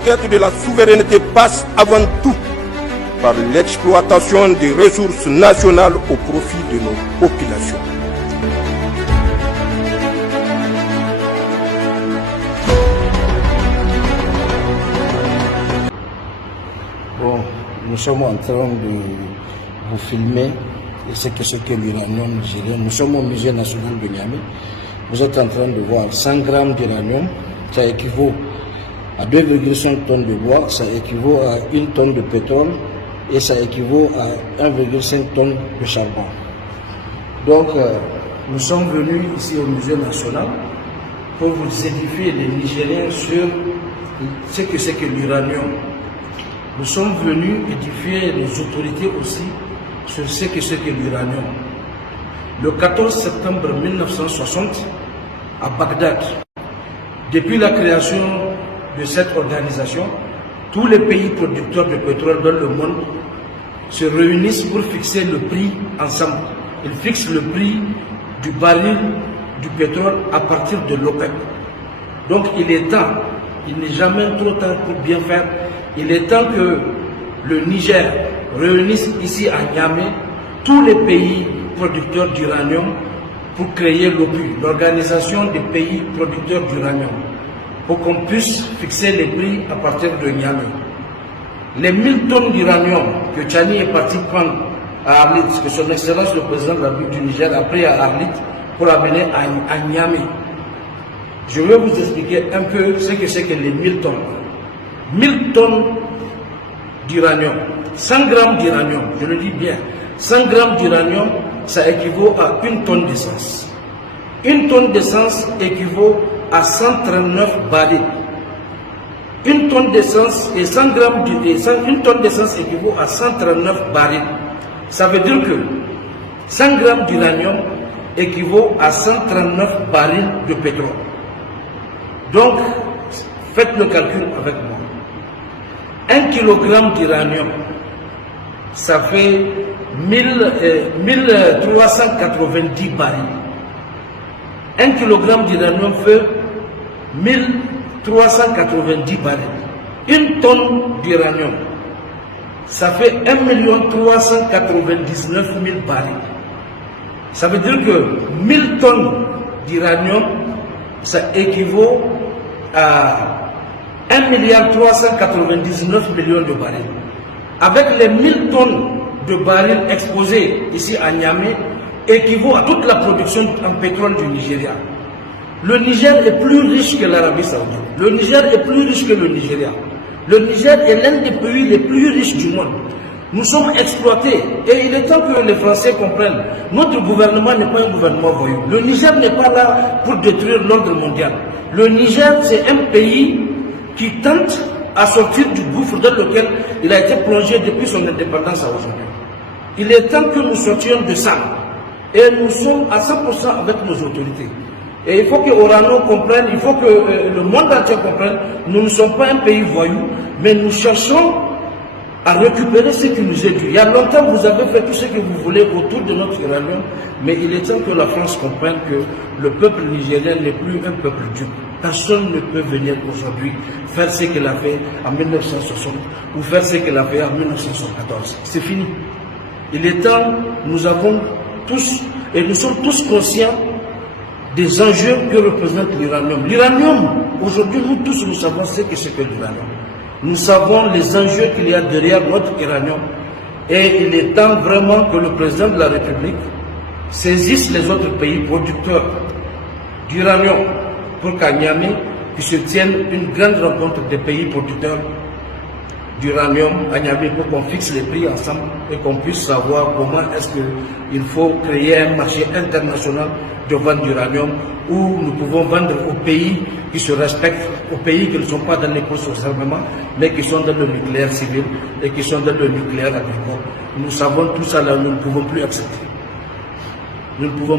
conquête de la souveraineté passe avant tout par l'exploitation des ressources nationales au profit de nos populations. Bon, nous sommes en train de vous filmer et c'est que l'uranium nigérien. Nous sommes au musée national de Niamey. Vous êtes en train de voir 100 grammes d'uranium, ça équivaut à 2,5 tonnes de bois, ça équivaut à 1 tonne de pétrole et ça équivaut à 1,5 tonnes de charbon. Donc, nous sommes venus ici au musée national pour vous édifier les Nigériens sur ce que c'est que l'uranium. Nous sommes venus édifier les autorités aussi sur ce que c'est que l'uranium. Le 14 septembre 1960, à Bagdad, depuis la création de cette organisation, tous les pays producteurs de pétrole dans le monde se réunissent pour fixer le prix ensemble. Ils fixent le prix du baril du pétrole à partir de l'OPEP. Donc il est temps, il n'est jamais trop tard pour bien faire, il est temps que le Niger réunisse ici à Niamey tous les pays producteurs d'uranium pour créer l'OPU, l'Organisation des pays producteurs d'uranium, pour qu'on puisse fixer les prix à partir de Niamey. Les 1000 tonnes d'uranium que Tchani est parti prendre à Arlit, que son Excellence le Président de la République du Niger a pris à Arlit pour amener à Niamey. Je vais vous expliquer un peu ce que c'est que les 1000 tonnes. 1000 tonnes d'uranium, 100 grammes d'uranium, je le dis bien, 100 grammes d'uranium, ça équivaut à 1 tonne d'essence. 1 tonne d'essence équivaut à 139 barils. 1 tonne d'essence et 100 grammes une tonne d'essence équivaut à 139 barils. Ça veut dire que 100 grammes d'uranium équivaut à 139 barils de pétrole. Donc, faites le calcul avec moi. 1 kg d'uranium, ça fait 1390 barils. 1 kg d'uranium fait 1390 barils. 1 tonne d'uranium, ça fait 1 399 000 barils. Ça veut dire que 1000 tonnes d'uranium, ça équivaut à 1 399 millions de barils. Avec les 1000 tonnes de barils exposés ici à Niamey, équivaut à toute la production en pétrole du Nigeria. Le Niger est plus riche que l'Arabie Saoudite. Le Niger est plus riche que le Nigeria. Le Niger est l'un des pays les plus riches du monde. Nous sommes exploités et il est temps que les Français comprennent. Notre gouvernement n'est pas un gouvernement voyou. Le Niger n'est pas là pour détruire l'ordre mondial. Le Niger, c'est un pays qui tente à sortir du gouffre dans lequel il a été plongé depuis son indépendance à aujourd'hui. Il est temps que nous sortions de ça. Et nous sommes à 100% avec nos autorités. Et il faut que Orano comprenne, il faut que le monde entier comprenne, nous ne sommes pas un pays voyou, mais nous cherchons à récupérer ce qui nous est dû. Il y a longtemps, vous avez fait tout ce que vous voulez autour de notre uranium, mais il est temps que la France comprenne que le peuple nigérien n'est plus un peuple dupe. Personne ne peut venir aujourd'hui faire ce qu'il a fait en 1960 ou faire ce qu'il a fait en 1974. C'est fini. Il est temps, nous avons tous, et nous sommes tous conscients des enjeux que représente l'uranium. L'uranium, aujourd'hui, nous tous, nous savons ce que c'est que l'uranium. Nous savons les enjeux qu'il y a derrière notre uranium. Et il est temps vraiment que le président de la République saisisse les autres pays producteurs d'uranium pour qu'à Niamey, il se tienne une grande rencontre des pays producteurs d'uranium à Niamey pour qu'on fixe les prix ensemble et qu'on puisse savoir comment est-ce qu'il faut créer un marché international de vente d'uranium où nous pouvons vendre aux pays qui se respectent, aux pays qui ne sont pas dans les courses aux armements, mais qui sont dans le nucléaire civil et qui sont dans le nucléaire agricole. Nous savons tout ça là, nous ne pouvons plus accepter. Nous ne pouvons